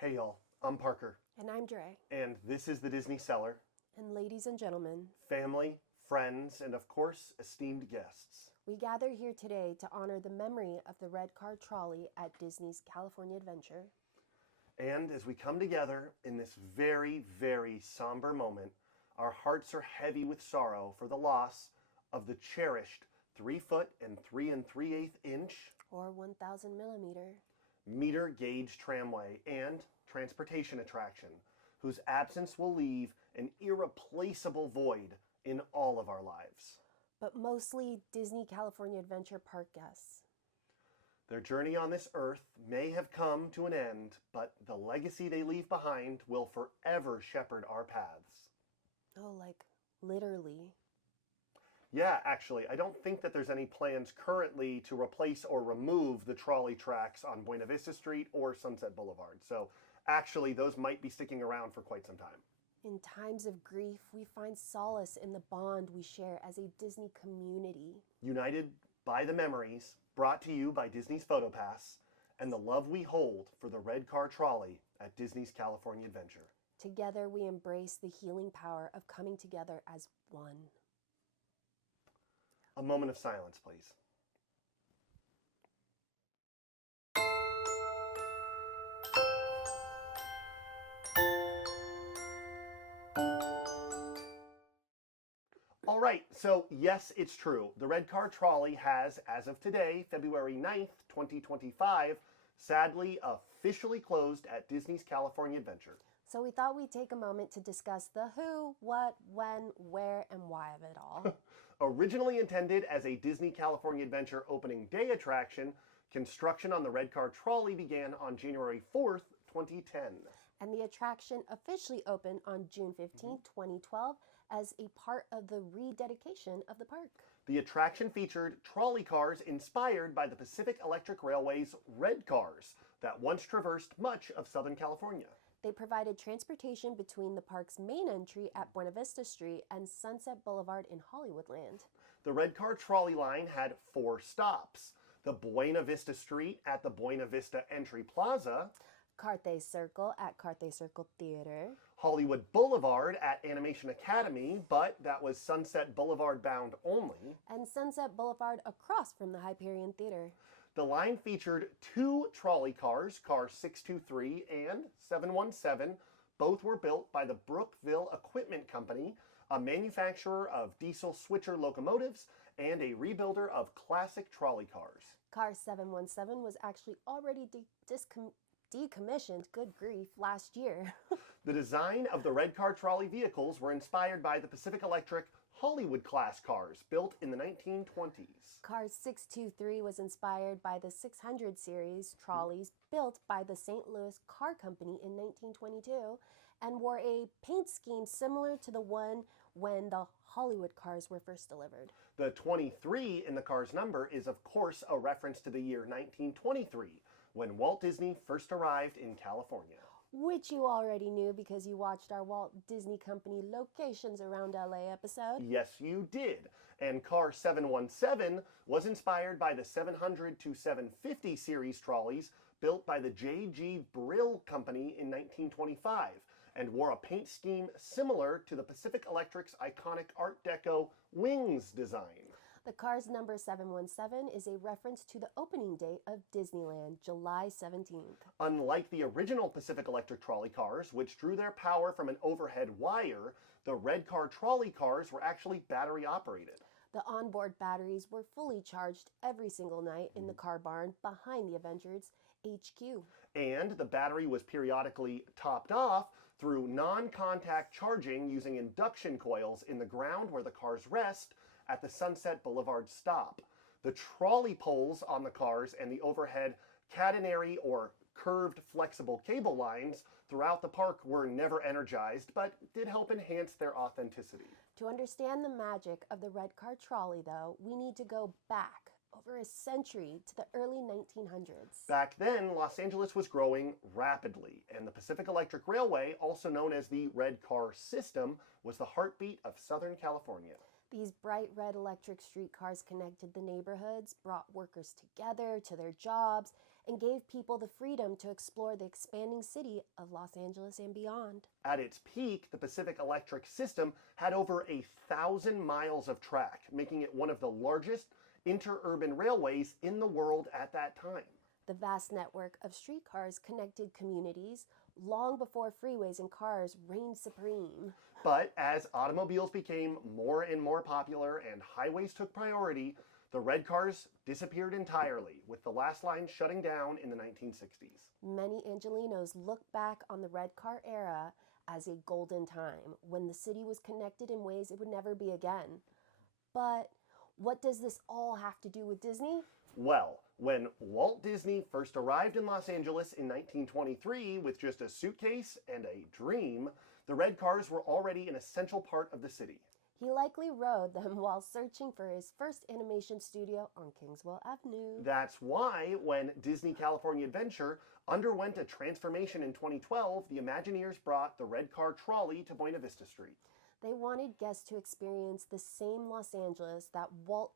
Hey y'all, I'm Parker, And I'm Dre. and this is the Disney Cellar. And ladies and gentlemen, Family, friends, and of course, esteemed guests. we gather here today to honor the memory of the Red Car Trolley at Disney's California Adventure. And as we come together in this very, very somber moment, our hearts are heavy with sorrow for the loss of the cherished 3-foot and 3 3/8 inch Or 1,000 millimeter. meter gauge tramway and transportation attraction, whose absence will leave an irreplaceable void in all of our lives. But mostly Disney California Adventure Park guests. Their journey on this earth may have come to an end, but the legacy they leave behind will forever shepherd our paths. Oh, like literally. Yeah, actually, I don't think that there's any plans currently to replace or remove the trolley tracks on Buena Vista Street or Sunset Boulevard. So actually, those might be sticking around for quite some time. In times of grief, we find solace in the bond we share as a Disney community. United by the memories, brought to you by Disney's PhotoPass, and the love we hold for the Red Car Trolley at Disney's California Adventure. Together, we embrace the healing power of coming together as one. A moment of silence, please. All right, so yes, it's true. The Red Car Trolley has, as of today, February 9th, 2025, sadly officially closed at Disney's California Adventure. So we thought we'd take a moment to discuss the who, what, when, where, and why of it all. Originally intended as a Disney California Adventure opening day attraction, construction on the Red Car Trolley began on January 4th, 2010. And the attraction officially opened on June 15, 2012, as a part of the rededication of the park. The attraction featured trolley cars inspired by the Pacific Electric Railway's Red Cars that once traversed much of Southern California. They provided transportation between the park's main entry at Buena Vista Street and Sunset Boulevard in Hollywoodland. The Red Car Trolley line had 4 stops: the Buena Vista Street at the Buena Vista Entry Plaza, Carthay Circle at Carthay Circle Theater, Hollywood Boulevard at Animation Academy, but that was Sunset Boulevard bound only, and Sunset Boulevard across from the Hyperion Theater. The line featured 2 trolley cars, Car 623 and 717. Both were built by the Brookville Equipment Company, a manufacturer of diesel switcher locomotives and a rebuilder of classic trolley cars. Car 717 was actually already decommissioned, good grief, last year. The design of the Red Car Trolley vehicles were inspired by the Pacific Electric Hollywood-class cars built in the 1920s. Car 623 was inspired by the 600 series trolleys built by the St. Louis Car Company in 1922 and wore a paint scheme similar to the one when the Hollywood cars were first delivered. The 23 in the car's number is, of course, a reference to the year 1923, when Walt Disney first arrived in California. Which you already knew because you watched our Walt Disney Company Locations Around LA episode. Yes, you did. And Car 717 was inspired by the 700 to 750 series trolleys built by the J.G. Brill Company in 1925 and wore a paint scheme similar to the Pacific Electric's iconic Art Deco Wings design. The car's number 717 is a reference to the opening date of Disneyland, July 17th. Unlike the original Pacific Electric trolley cars, which drew their power from an overhead wire, the Red Car Trolley cars were actually battery operated. The onboard batteries were fully charged every single night in the car barn behind the Avengers HQ. And the battery was periodically topped off through non-contact charging using induction coils in the ground where the cars rest at the Sunset Boulevard stop. The trolley poles on the cars and the overhead catenary or curved flexible cable lines throughout the park were never energized, but did help enhance their authenticity. To understand the magic of the Red Car Trolley, though, we need to go back over a century to the early 1900s. Back then, Los Angeles was growing rapidly, and the Pacific Electric Railway, also known as the Red Car System, was the heartbeat of Southern California. These bright red electric streetcars connected the neighborhoods, brought workers together to their jobs, and gave people the freedom to explore the expanding city of Los Angeles and beyond. At its peak, the Pacific Electric system had over 1,000 miles of track, making it one of the largest interurban railways in the world at that time. The vast network of streetcars connected communities long before freeways and cars reigned supreme. But as automobiles became more and more popular and highways took priority, the red cars disappeared entirely, with the last line shutting down in the 1960s. Many Angelenos look back on the red car era as a golden time, when the city was connected in ways it would never be again. But what does this all have to do with Disney? Well, when Walt Disney first arrived in Los Angeles in 1923 with just a suitcase and a dream, the red cars were already an essential part of the city. He likely rode them while searching for his first animation studio on Kingswell Avenue. That's why, when Disney California Adventure underwent a transformation in 2012, the Imagineers brought the Red Car Trolley to Buena Vista Street. They wanted guests to experience the same Los Angeles that Walt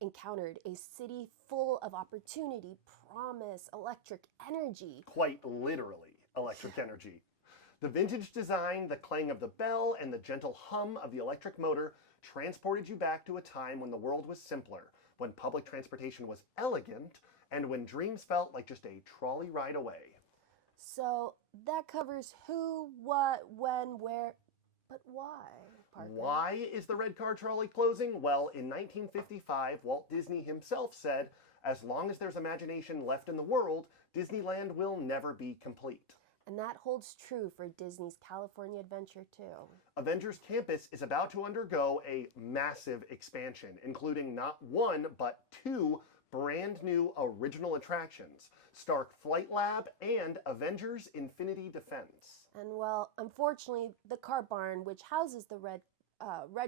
encountered, a city full of opportunity, promise, electric energy. Quite literally, electric energy. The vintage design, the clang of the bell, and the gentle hum of the electric motor transported you back to a time when the world was simpler, when public transportation was elegant, and when dreams felt like just a trolley ride away. So that covers who, what, when, where, but why, Parker? Why is the Red Car Trolley closing? Well, in 1955, Walt Disney himself said, "As long as there's imagination left in the world, Disneyland will never be complete." And that holds true for Disney's California Adventure too. Avengers Campus is about to undergo a massive expansion, including not one, but two brand new original attractions, Stark Flight Lab and Avengers Infinity Defense. And well, unfortunately, the car barn, which houses the Red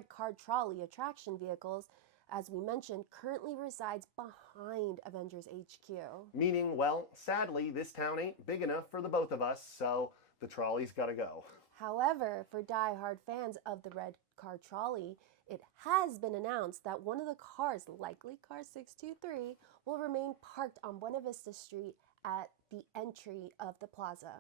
Car Trolley attraction vehicles, as we mentioned, currently resides behind Avengers HQ. Meaning, well, sadly, this town ain't big enough for the both of us, so the trolley's gotta go. However, for die-hard fans of the Red Car Trolley, it has been announced that one of the cars, likely car 623, will remain parked on Buena Vista Street at the entry of the plaza.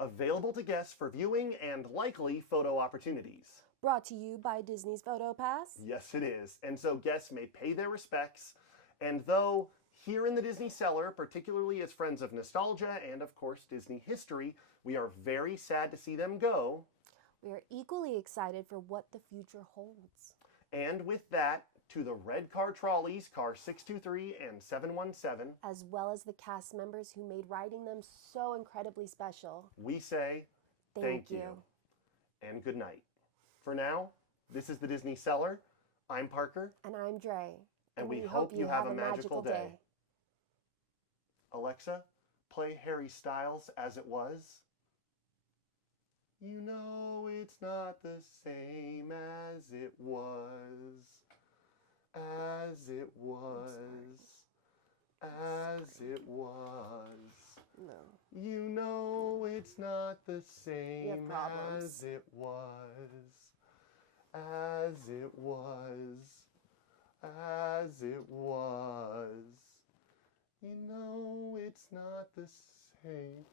Available to guests for viewing and likely photo opportunities. Brought to you by Disney's Photo Pass. Yes, it is. And so guests may pay their respects. And though here in the Disney Cellar, particularly as friends of nostalgia and, of course, Disney history, we are very sad to see them go. We are equally excited for what the future holds. And with that, to the Red Car Trolleys, car 623 and 717, as well as the cast members who made riding them so incredibly special, we say thank you and good night. For now, this is the Disney Cellar. I'm Parker. And I'm Dre. And we hope you have a magical day. Alexa, play Harry Styles As It Was. You know it's not the same as it was. As it was. As it was. No. You know it's not the same problems. as it was. As it was. As it was. You know it's not the same.